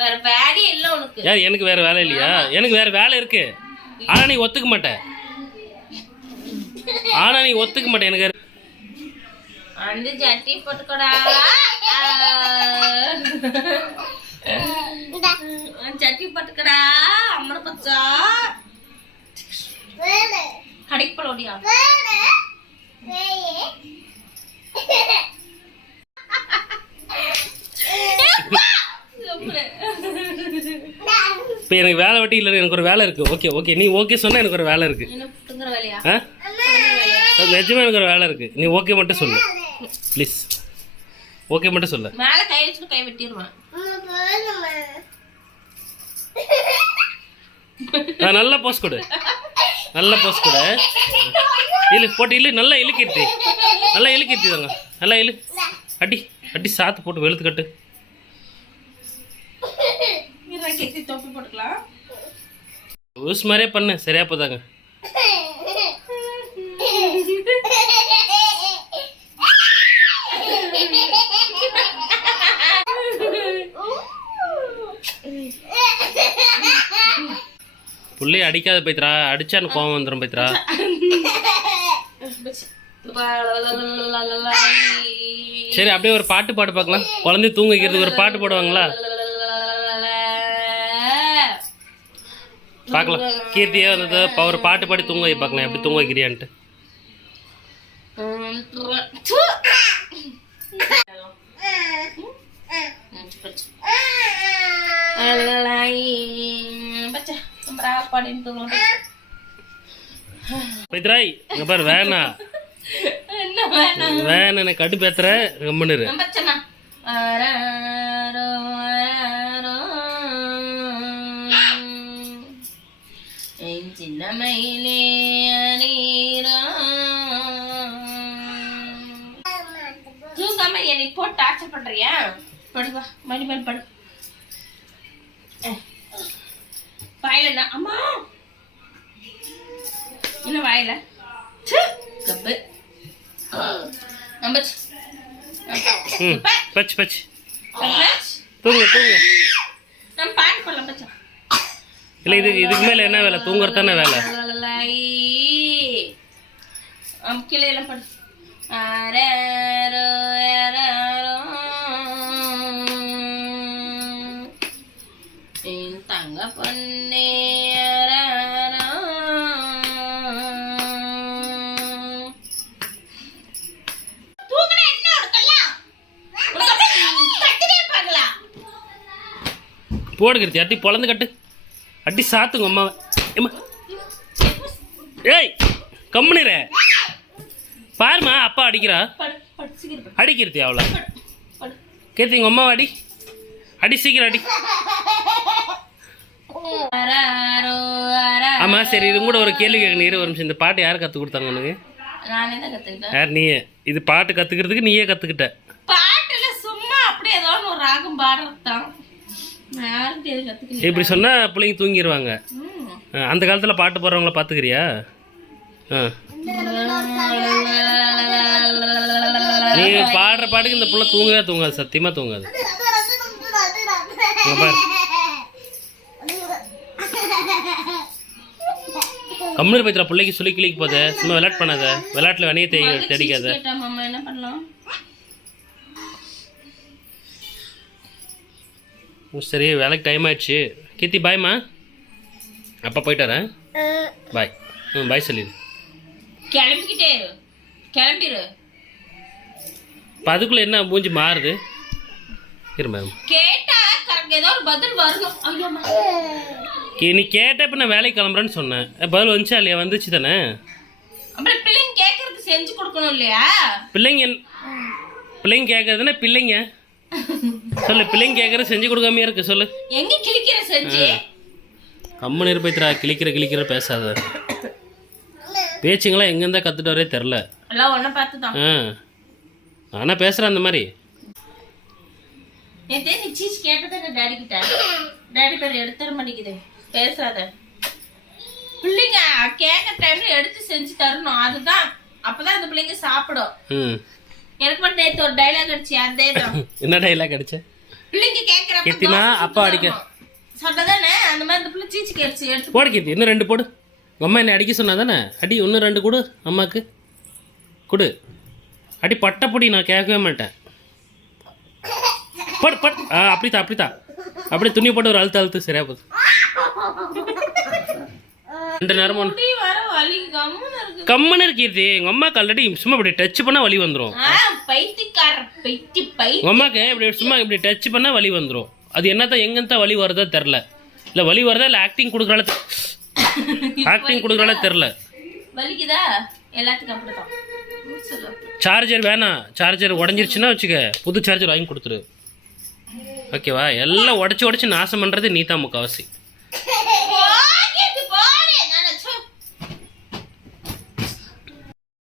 வேற வேலையே இல்ல உனக்கு. யார் எனக்கு வேற வேலை இல்லையா? எனக்கு வேற வேலை இருக்கு. ஆனா நீ ஒத்துக்க மாட்ட. எனக்கு அந்த ஜட்டி போட்டுக்கடா. ஜட்டி போட்டுக்கடா அம்மன பச்சா கடைக்கு போடியா. இப்போ எனக்கு வேலை வெட்டி இல்லை, எனக்கு ஒரு வேலை இருக்கு. ஓகே ஓகே, நீ ஓகே சொன்னா எனக்கு ஒரு வேலை இருக்கு. நிஜமா எனக்கு ஒரு வேலை இருக்கு. நீ ஓகே மட்டும் சொல்லு ப்ளீஸ். ஓகே மட்டும் சொல்லு. மேல கை வச்சு கை வெட்டிடுவேன். நல்லா போஸ் கொடு, நல்லா போஸ் கொடு. இழு போட்டு இழு, நல்லா இழுக்கிடுதி, நல்லா இழுக்கிடுதி தாங்க, நல்லா இழு. அடி அடி சாத்து போட்டு வெளுத்து கட்டு. தொப்பி போட்டுக்கலாம். ஊஸ் மாதிரியே பண்ணு, சரியா போதாங்க. புள்ளி அடிக்காத பைத்ரா, அடிச்சான்னு கோவம் வந்துடும் பைத்ரா. சரி அப்படியே ஒரு பாட்டு பாடு பார்க்கலாம். குழந்தை தூங்க வைக்கிறதுக்கு ஒரு பாட்டு போடுவாங்களா பார்க்கலாம். கீர்த்தியா வந்தது ஒரு பாட்டு பாடி தூங்க வை பார்க்கலாம், எப்படி தூங்க வைக்கிறியான்ட்டு. பைத்ராய் இங்க பாரு, வேணா வேணா எனக்கு கட்டு பேத்துற கம்முன்னு. சின்ன மயிலே தூங்காம என்னை போட்டு டார்ச்சர் பண்றியா? படுவா மணி மணி படு. வாயில அம்மா என்ன வாயில கப்பு பச்சு பச்சு தூங்கு தூங்கு. நம்ம பாட்டு போடலாம் பச்சா. இல்லை இதுக்கு மேலே என்ன வேலை? தூங்குறது தானே வேலை. கீழே எல்லாம் படு. தங்க பொன்னே போடுகிறது அட்டி பொழந்து கட்டு. அட்டி சாத்துங்க அம்மாவை. ஏய் கம்முனிற பாருமா, அப்பா அடிக்கிறா. அடிக்கிறது அவ்வளோ கேர்த்தி, அம்மாவை அடி அடி சீக்கிரம் அடி. ஆமா சரி, இது கூட ஒரு கேள்வி கேட்கணும். இரு ஒரு நிமிஷம். இந்த பாட்டு யார் கற்றுக் கொடுத்தாங்க உனக்கு? யார்? நீயே. இது பாட்டு கற்றுக்கிறதுக்கு நீயே கற்றுக்கிட்ட? பாட்டுல சும்மா அப்படியே ஏதோ ஒரு ராகம் பாடுறதுதான். இப்படி சொன்னா பிள்ளைங்க தூங்கிடுவாங்க. அந்த காலத்துல பாட்டு போடுறவங்கள பாத்துக்கிறியா? நீ பாடுற பாட்டுக்கு இந்த புள்ள தூங்கவே தூங்காது, சத்தியமா தூங்காது. கம்முனு பைத்திரா, பிள்ளைக்கு சொல்லி கிளிக்கு போத, சும்மா விளையாட்டு பண்ணாத. விளையாட்டுல வெனைய தேடிக்காத. சரி வேலைக்கு டைம் ஆயிடுச்சு. கீர்த்தி பாய்மா, அப்பா போயிட்டாரேன். பாய். பாய் சொல்லிடு. கிளம்பிக்கிட்டே கிளம்பிடு. இப்போ அதுக்குள்ள என்ன மூஞ்சி மாறுது? கேட்டா கரெக்ட் ஏதோ ஒரு பதில் வரணும். நீ கேட்ட இப்போ நான் வேலைக்கு கிளம்புறேன்னு சொன்னேன். பதில் வந்துச்சா இல்லையா? வந்துச்சு தானே. அப்புறம் பிள்ளைங்க கேட்கறது செஞ்சு கொடுக்கணும் இல்லையா? பிள்ளைங்க கேட்கறதுன்னா பிள்ளைங்க சொல்லு. பிள்ளைங்க கேட்கற செஞ்சு கொடுக்காமையா இருக்கு சொல்லு. எங்க கிளிக்கிற செஞ்சு கம்மு நிற்பைத்திரா. கிளிக்கிற பேசாத. பேச்சுங்களா எங்கேருந்தா கற்றுட்டு வரே தெரில. எல்லாம் ஒன்றை பார்த்து தான். ஆனால் பேசுகிறேன் அந்த மாதிரி. என் நீ சீஸ் கேட்டதை டேடி கிட்ட. டேடி பேர் எடுத்துற மாட்டேங்குது. பேசாத. பிள்ளைங்க கேட்க டைம்ல எடுத்து செஞ்சு தரணும். அதுதான் அப்பதான் அந்த பிள்ளைங்க சாப்பிடும். எனக்கு மட்டும் நேற்று ஒரு டைலாக் அடிச்சு அதே தான். என்ன டைலாக் அடிச்ச? பிள்ளைங்க கேக்குறப்ப கீர்த்திமா, தோசை சுட்டு அப்பா அடிக்க. தரணும். சொன்னதானே அந்த மாதிரி இந்த பிள்ளை சீச்சு கேடுச்சு எடுத்து போடு கீர்த்தி, இன்னும் 2 போடு. உங்கள் அம்மா என்னை அடிக்க சொன்னா தானே, அடி இன்னும் 2 கொடு அம்மாவுக்கு. கொடு, அடி பட்டப்பொடி, நான் கேட்கவே மாட்டேன். பட் பட் அப்படித்தான் அப்படித்தான், அப்படியே துணி போட்டு ஒரு அழுத்து சரியா போகுது. 2 நேரமும் முடி வர வலி கம்முன்னு இருக்கு. கம்முன்னு கீர்த்தி. எங்கள் அம்மாவுக்கு ஆல்ரெடி சும்மா இப்படி டச் பண்ணால் வலி வந்துடும். பைத்தியக்கார பை உங்கள் அம்மாவுக்கு இப்படி சும்மா இப்படி டச் பண்ணால் வலி வந்துடும். அது என்னத்தான் எங்கத்தான் வலி வருதோ தெரில. இல்லை வலி வருதா இல்லை ஆக்டிங் கொடுக்குறால தெரில. வலிக்குதா? எல்லாத்துக்கும் அப்படிதான். சொல்லு. சார்ஜர் வேணாம், சார்ஜர் உடஞ்சிருச்சுன்னா வச்சுக்க, புது சார்ஜர் வாங்கி கொடுத்துரு. ஓகேவா? எல்லாம் உடச்சி நாசம் பண்ணுறது நீ தான் முக்கால்வாசி.